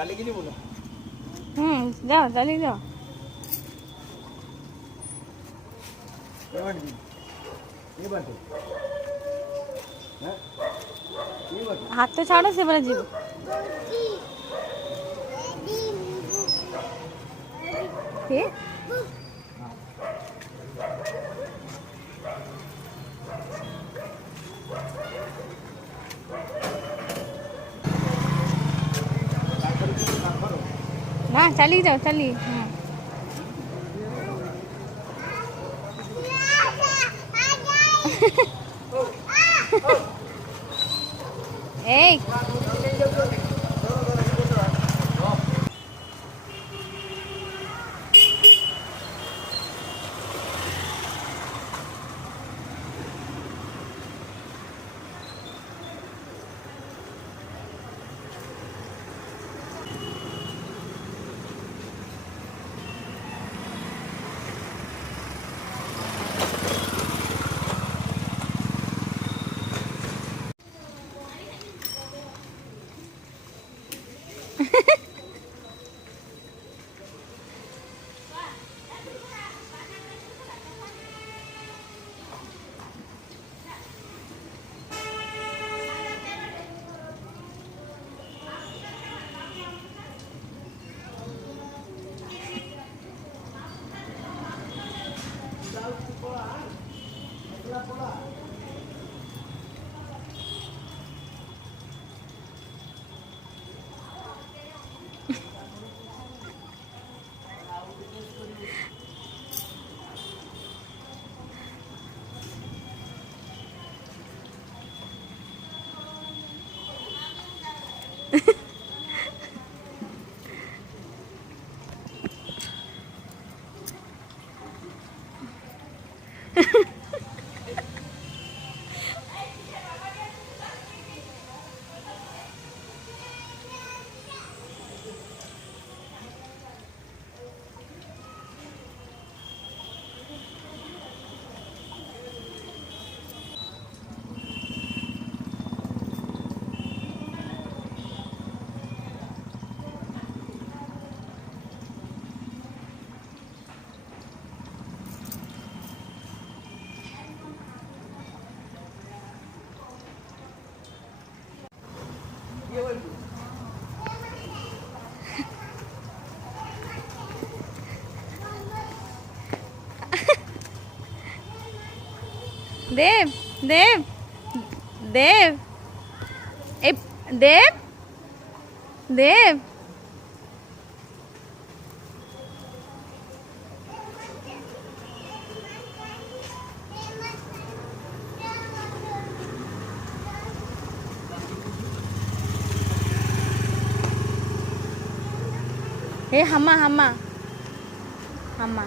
ଚାଲିକି ଯିବୁ ନା? ଯାଅ ଚାଲିକି ଯାଅ। ହାତ ଛାଡ଼ ସେ ବେলা ଯିବୁ। କିଏ? ନା ଚାଲିକି ଯାଅ ଚାଲିକି। ଏଇ देव देव देव ए देव देव हे हम्मा हम्मा हम्मा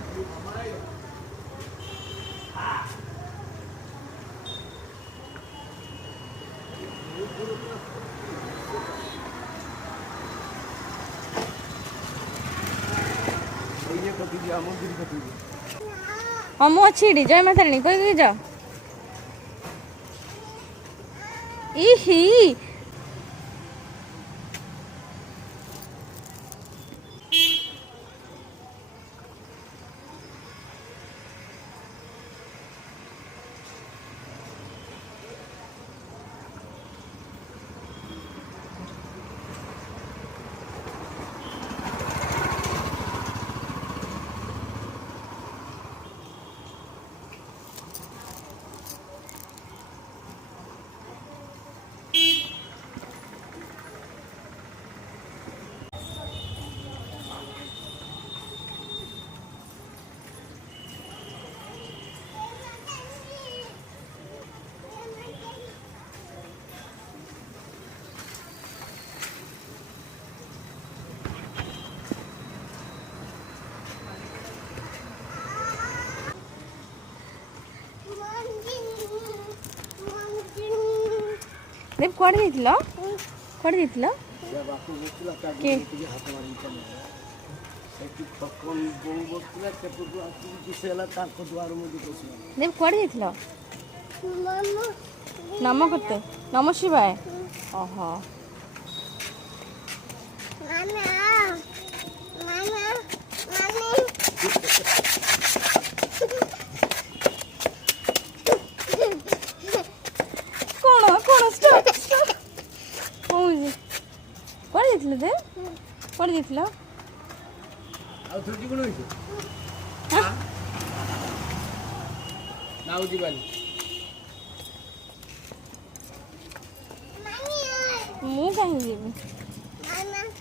ମୁଁ ଅଛି ଏଠି ଜୟ ମାତା ରାଣୀ କହିକି ଯାଅ। ଇହି देव कुआड़े जाइथिल कुआड़े जाइथिल के देव कुआड़े जाइथिल नम करते नम शिवाय ओहो କ'ଣ ଷ୍ଟପ୍ କ'ଣ ହେଉଛି କୁଆଡ଼େ ଯାଇଥିଲ ଦେ କୁଆଡ଼େ ଯାଇଥିଲ ଆଉ ଥରେ କ'ଣ ହେଇଛି ନା ଆଉ ଯିବାନି ମୁଁ କାହିଁକି ଯିବି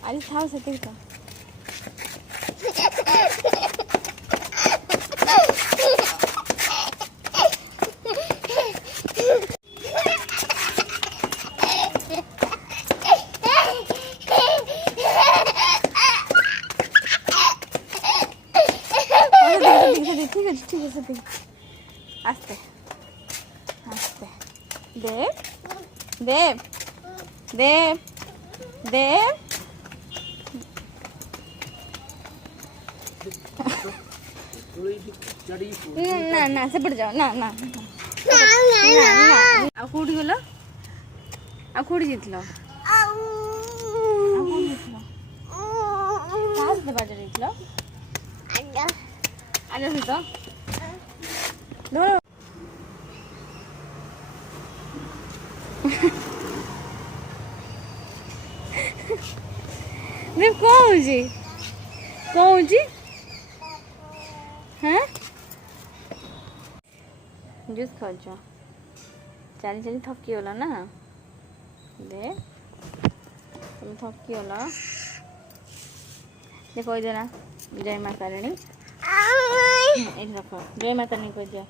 ଆଜି ଥାଉ ସେତିକି ତ ঠিক আছে সেদিকে আস্তে আস্তে দেব দেব দেব দেব ନା ନା ସେପଟେ ଯାଅ ନା ନା ଆଉ କୋଉଠି ଗଲ ଆଉ କୋଉଠି ଯାଇଥିଲ ଆଉ କୋଉଠି ଯାଇଥିଲ କାହା ସହିତ ବାଟରେ ଯାଇଥିଲ ଆଜ ସହିତ ଦେବ କ'ଣ ହେଉଛି କ'ଣ ହେଉଛି হ্যাঁ জুস খাওয়াচ্ছ চালি চালি ଥକିଗଲ ନା ଦେ তুমি ଥକିଗଲ ଦେ କହିଦିଅ ନା ଜୟ ମା ତାରିଣୀ ଏଇଠି ରଖ ଜୟ ମା ତାରିଣୀ କହିଦିଅ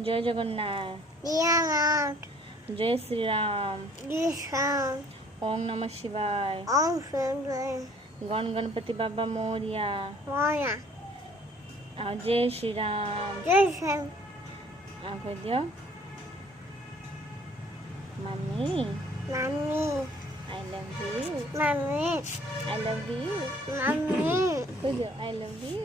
ଜୟ ଜଗନ୍ନାଥ ଜୟ ଶ୍ରୀରାମ ଓಂ ନମଃ ଶିବାୟ गण गणपति बाबा मोरिया जय श्री राम कह दियो mummy I love you I love you कह दियो आई लव यू